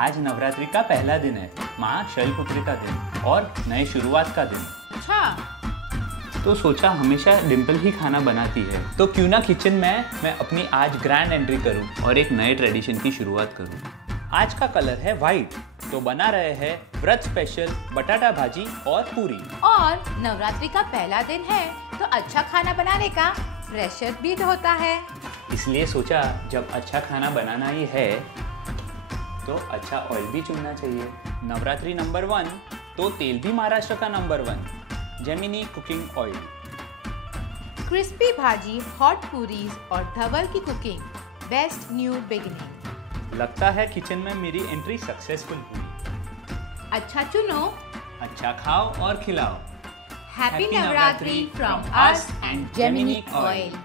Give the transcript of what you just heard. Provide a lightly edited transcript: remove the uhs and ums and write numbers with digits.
आज नवरात्रि का पहला दिन है, माँ शैलपुत्री का दिन और नए शुरुआत का दिन। अच्छा, तो सोचा हमेशा डिम्पल ही खाना बनाती है, तो क्यों ना किचन में मैं अपनी आज ग्रैंड एंट्री करूं और एक नए ट्रेडिशन की शुरुआत करूं। आज का कलर है वाइट, तो बना रहे हैं व्रत स्पेशल बटाटा भाजी और पूरी। और नवरात्रि का पहला दिन है तो अच्छा खाना बनाने का प्रेशर भी होता है, इसलिए सोचा जब अच्छा खाना बनाना ही है तो अच्छा ऑयल भी चुनना चाहिए। नवरात्रि नंबर 1 तो तेल भी महाराष्ट्र का number 1, Gemini cooking oil. Crispy भाजी, हॉट पूरीज और धवल की कुकिंग, बेस्ट न्यू बिगिनिंग। लगता है किचन में मेरी एंट्री सक्सेसफुल हुई। अच्छा चुनो, अच्छा खाओ और खिलाओ। Happy Navratri from us and Gemini oil.